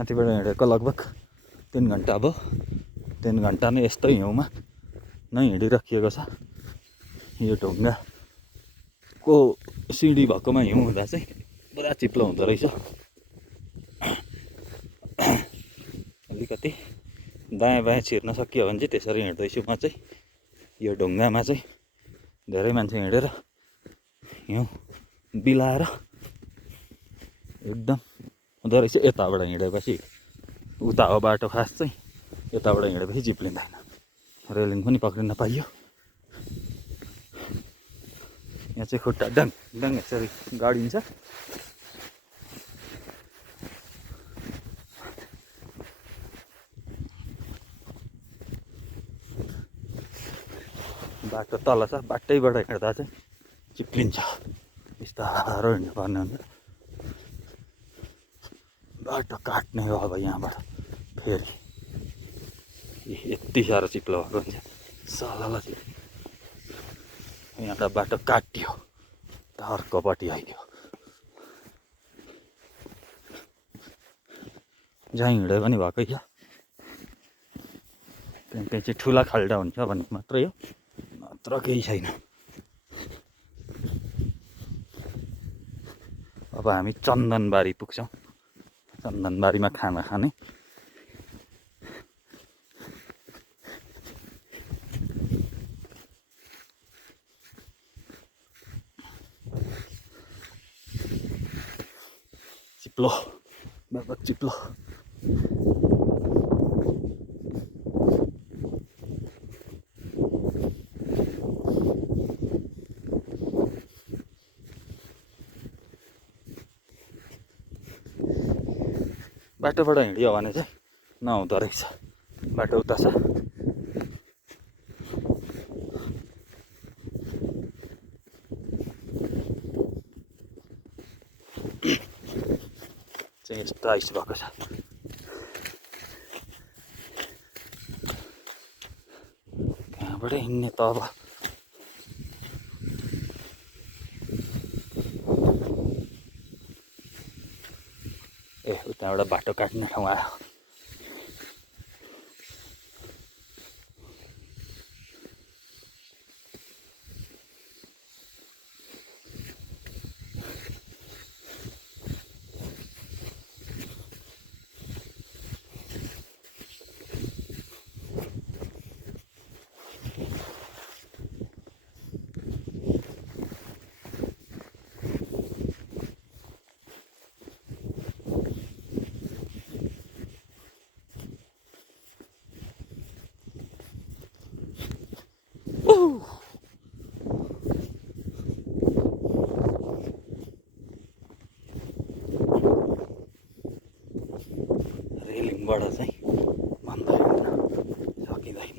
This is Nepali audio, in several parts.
माथिबाट हिँडेको लगभग 3 घन्टा भयो। 3 घन्टा नै यस्तो हिउँमा नै हिँडिराखिएको छ। यो ढुङ्गाको सिँढी भएकोमा हिउँ हुँदा चाहिँ पुरा चिप्लो हुँदो रहेछ। अलिकति दायाँ बायाँ छिर्न सकियो भने चाहिँ त्यसरी हिँड्दैछु म चाहिँ। यो ढुङ्गामा चाहिँ धेरै मान्छे हिँडेर हिउँ बिलाएर एकदम हुँदो रहेछ। यताबाट हिँडेपछि उता हो बाटो खास चाहिँ, यताबाट हिँडेपछि चिप्लिँदैन। रेलिङ पनि पक्रिन पाइयो। यहाँ चाहिँ खुट्टा डाङ डाङ यसरी गाडिन्छ। बाटो तल छ, बाटैबाट हिँड्दा चाहिँ चिप्लिन्छ। बिस्तारो हिँड्नुपर्ने हुन्छ। बाटो काट्ने हो अब यहाँबाट फेरि। यति साह्रो चिप्लो भएको हुन्छ सालाला चाहिँ। यहाँबाट बाटो काटियो, अर्कोपट्टि आइदियो। जहाँ हिँडे पनि भएकै छ। त्यहाँ चाहिँ ठुला खाल्डा हुन्छ भन्ने मात्रै हो, नत्र केही छैन। अब हामी चन्दनबारी पुग्छौँ। चन्दनबारीमा खाना खाने। चिप्लो बाबा चिप्लो। बाटोबाट हिँड्यो भने चाहिँ नहुँदो रहेछ। बाटो उता छ। चाहिँ यस्तो आइस भएको छ। कहाँबाट हिँड्ने त अब। ए उताबाट बाटो काट्ने ठाउँ आयो। रेलिङबाट चाहिँ भन्दा हिँड्न सकिँदैन।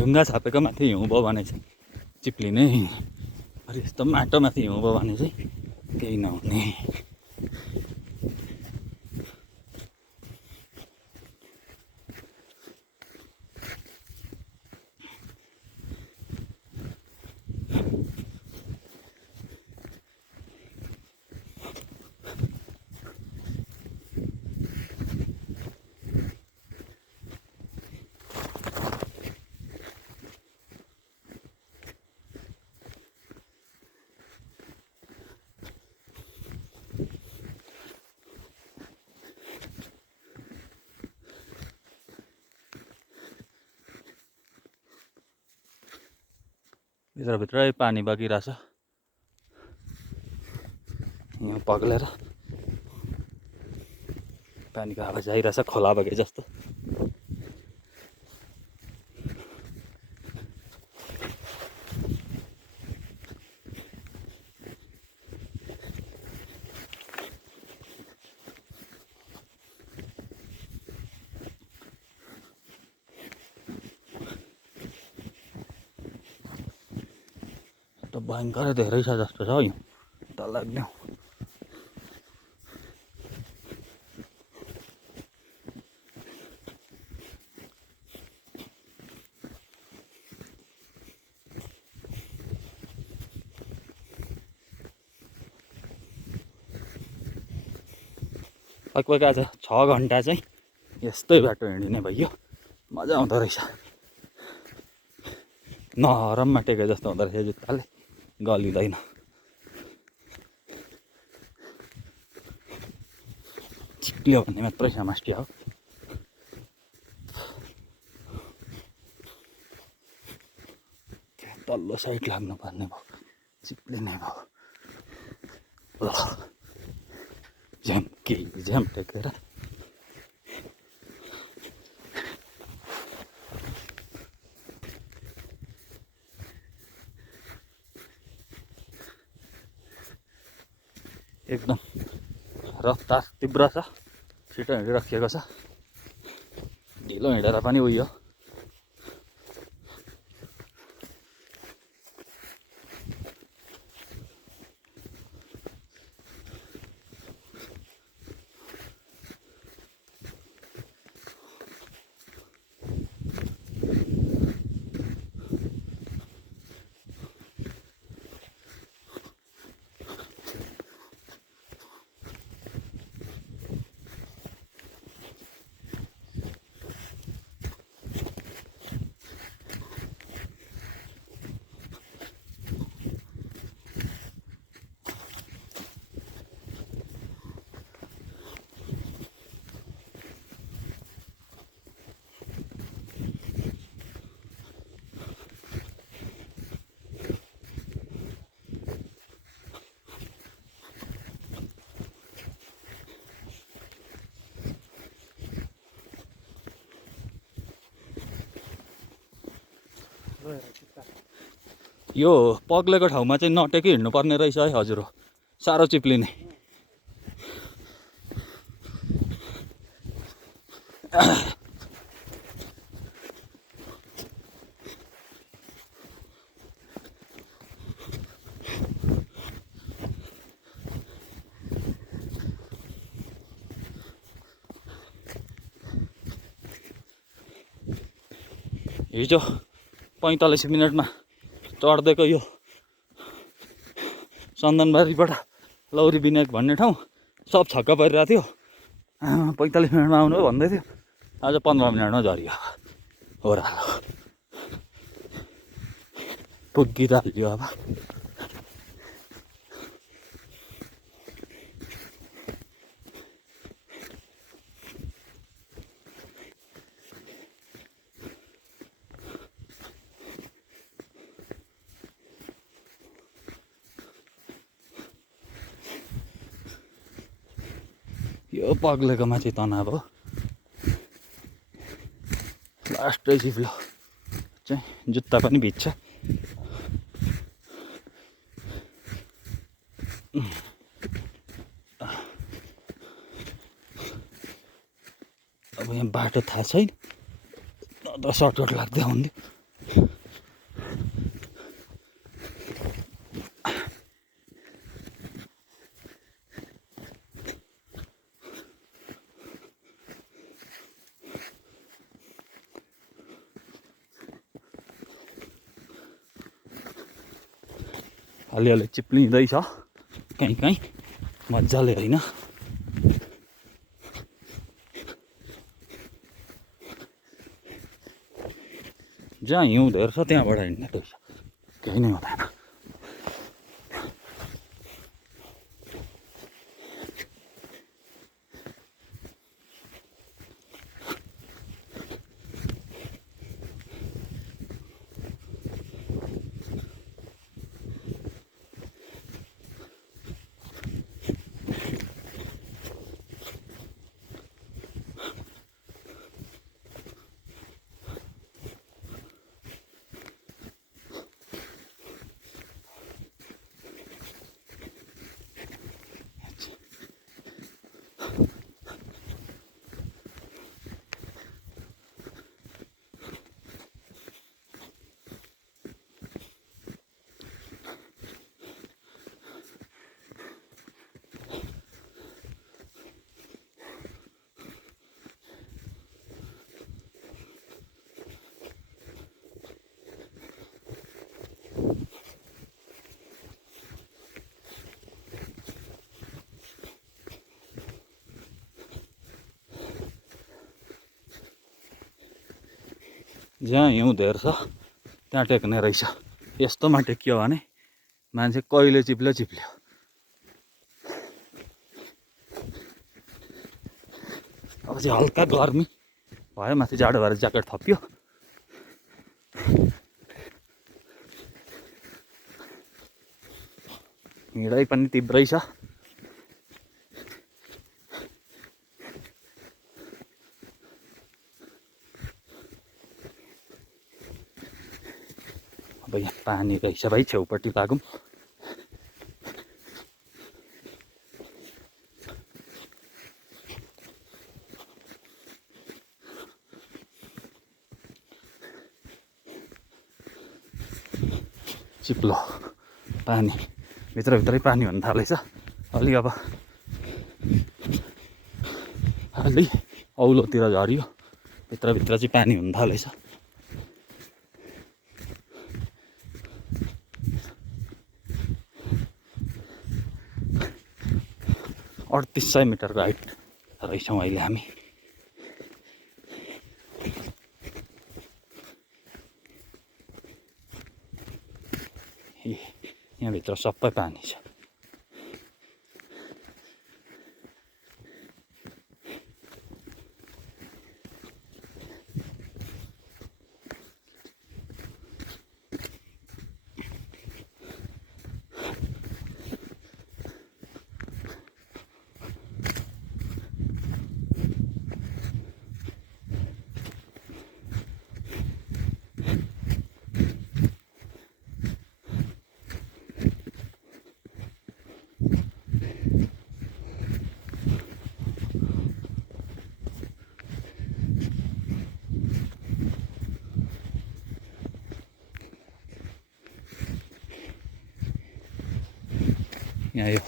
ढुङ्गा छापेको माथि हिउँ भयो भने चाहिँ चिप्लिने। अरे यस्तो माटोमाथि हिउँ भयो भने चाहिँ केही नहुने। भित्रभित्रै पानी बगिरहेछ। यहाँ पग्लेर पानीको आवाज आइरहेछ खोला बगे जस्तो। भयङ्कर धेरै छ जस्तो छ हिउँ तल एकदम। लगभग आज 6 घन्टा चाहिँ यस्तै बाटो हिँडिने भइयो। मजा आउँदो रहेछ। नरममा टेके जस्तो हुँदो रहेछ जुत्ताले, गलिँदैन। चिप्लियो भन्ने मात्रै समस्या हो। तल्लो साइड लाग्नुपर्ने भयो, चिप्लिने भयो। झ्याम टेकेर एकदम रफ्तार तीव्र छ, छिटो हिँडिराखिएको छ। ढिलो हिँडेर पनि उयो यो पग्लेको ठाउँमा चाहिँ नटेकी हिँड्नुपर्ने रहेछ है हजुर। हो साह्रो चिप्लिने। हिजो 45 मिनटमा चढ्देको यो चन्दनबारीबाट लौरी विनायक भन्ने ठाउँ सब छक्क परिरहेको थियो। 45 मिनटमा आउनु हो भन्दै थियो, आज 15 मिनटमा झरियो। ओह्रालो पुगिहाल्यो अब। यो पग्लेकोमा चाहिँ तनाव हो। लास्टै चिप्लो चाहिँ जुत्ता पनि भिज्छ। अब यहाँ बाटो थाहा छैन, नत्र सर्टकट लाग्दै हुन्थ्यो। अलिअलि चिप्लिँदैछ कहीँ कहीँ, मजाले होइन। जहाँ हिउँ धेर छ त्यहाँबाट हिँड्ने रहेछ, केही नै हुँदैन। जहाँ हिउँ धेर छ त्यहाँ टेक्ने रहेछ। यस्तोमा टेक्यो भने मान्छे कहिले चिप्ल्यो चिप्ल्यो। अब चाहिँ हल्का गर्मी भयो, माथि जाडो भएर ज्याकेट थप्यो। हिँडाइ पनि तीव्रै छ। अब यहाँ पानी रहेछ भाइ, छेउपट्टि लागौँ। चिप्लो पानी, भित्रभित्रै पानी हुन थालेछ। अलि अब अलि औलोतिर झऱ्यो, भित्रभित्र चाहिँ पानी हुन थालेछ। और 3800 मिटरको हाइट रहेछौँ अहिले हामी। यहाँभित्र सबै पानी छ। यहाँ यो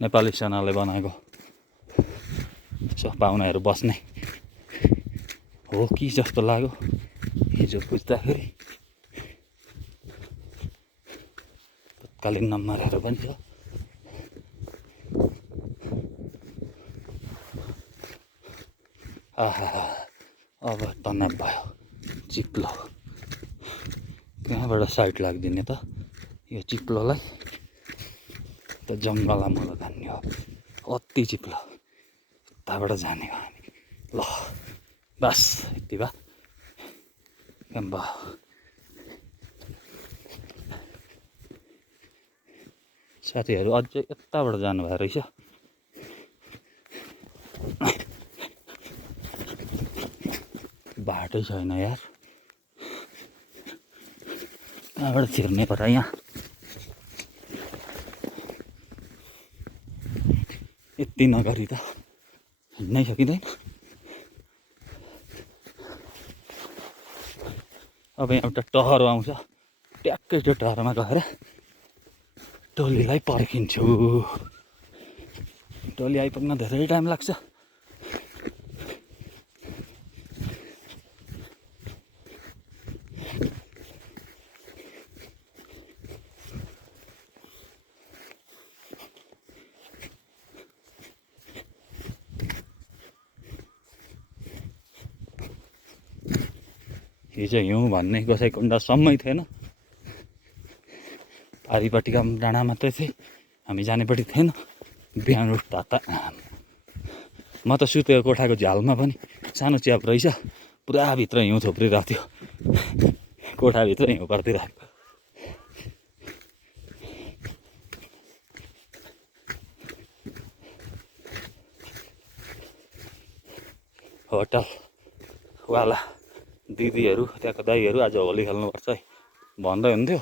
नेपाली सेनाले बनाएको पाहुनाहरू बस्ने हो कि जस्तो लाग्यो हिजो पुज्दाखेरि। तत्कालीन नम्बरहरू पनि छ। आहा, अब तनाव भयो, चिप्लो। कहाँबाट साइड लाग्दिने त यो चिप्लोलाई? त जङ्गलमा मलाई धान्ने हो, अति चिप्लो। यताबाट जाने हो हामी। ल बस यति भए काम भयो। साथीहरू अझै यताबाट जानुभएको रहेछ। बाटै छैन यार, कहाँबाट छिर्ने पो र यहाँ? यति नगरी त हिँड्नै सकिँदैन। अब यहाँ एउटा टहरो आउँछ, ट्याक्कै त्यो टहरोमा गएर टोलीलाई पर्खिन्छु। टोली आइपुग्न धेरै टाइम लाग्छ। हिजो हिउँ भन्ने गोसाइँकुण्डसम्मै थिएन, पारिपट्टिका डाँडा मात्रै थिए, हामी जानेपट्टि थिएन। बिहान उठ्दा त म त सुतेको कोठाको झ्यालमा पनि सानो च्याप रहेछ, पुरा भित्र हिउँ थुप्रिरहेको थियो। कोठाभित्र हिउँ परिदिरहेको। होटलवाला दिदीहरू, त्यहाँको दाइहरू आज होली खेल्नुपर्छ है भन्दै हुन्थ्यो।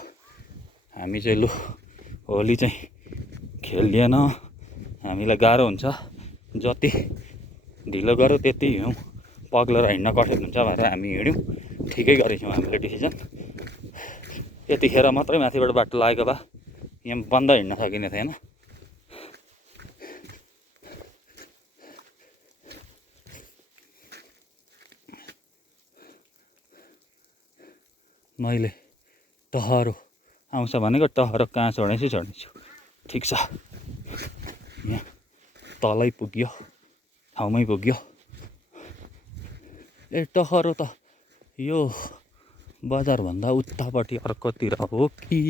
हामी चाहिँ लु होली चाहिँ खेलिएन, हामीलाई गाह्रो हुन्छ, जति ढिलो गऱ्यो त्यति हिउँ पग्लेर हिँड्न कठिन हुन्छ भनेर हामी हिँड्यौँ। ठिकै गरेछौँ हामीले डिसिजन। यतिखेर मात्रै माथिबाट बाटो लागेको भए यहाँ बन्द हिँड्न सकिने थिएन। मैले टहरो आउँछ भनेको टहरो कहाँ छोडेछु। ठिक छ, यहाँ तलै पुग्यो, ठाउँमै पुग्यो। ए टहरो त यो बजारभन्दा उतापट्टि अर्कोतिर हो कि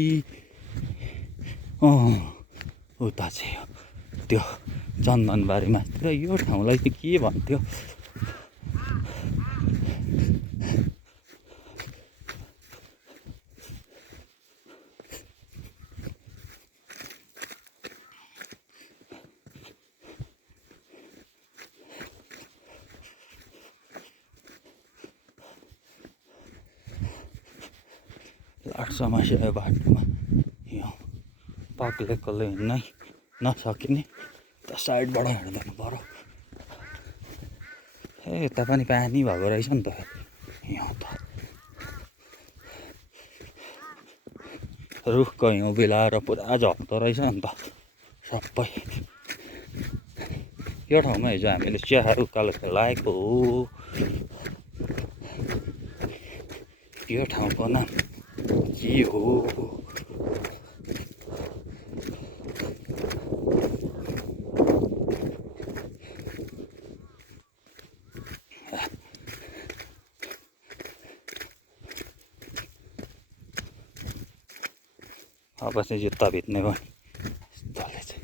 उता चाहिँ हो त्यो चन्दनबारीमातिर। यो ठाउँलाई चाहिँ के भन्थ्यो? लाट समस्या यो बाटोमा, यो पग्लेकोले हिँड्नै नसकिने त साइडबाट हिँड्दैन पर्यो। यता पनि पानी भएको रहेछ नि त, यहाँ त रुख कहीँ बिलाएर पुरा झर्दो रहेछ नि त सबै। यो ठाउँमा हिजो हामीले चिया उकालो खेलाएको हो। यो ठाउँको नाम के हो? अब चाहिँ जुत्ता भित्ने भयो यस्तोले चाहिँ।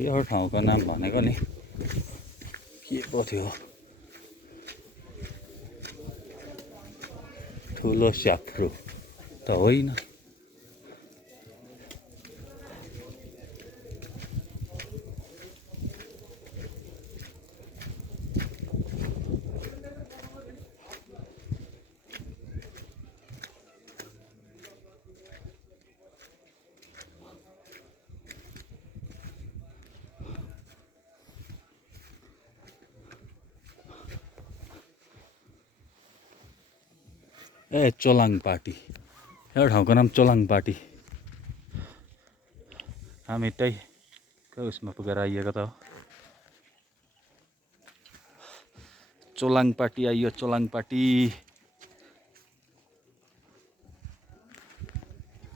यो ठाउँको नाम भनेको नि के पो थियो? ठुलो स्याफ्रो त होइन। ए चोलाङपाटी, यो ठाउँको नाम चोलाङपाटी। हामी त्यही उसमा पुगेर आइएको त हो। चोलाङपाटी आइयो, चोलाङपाटी।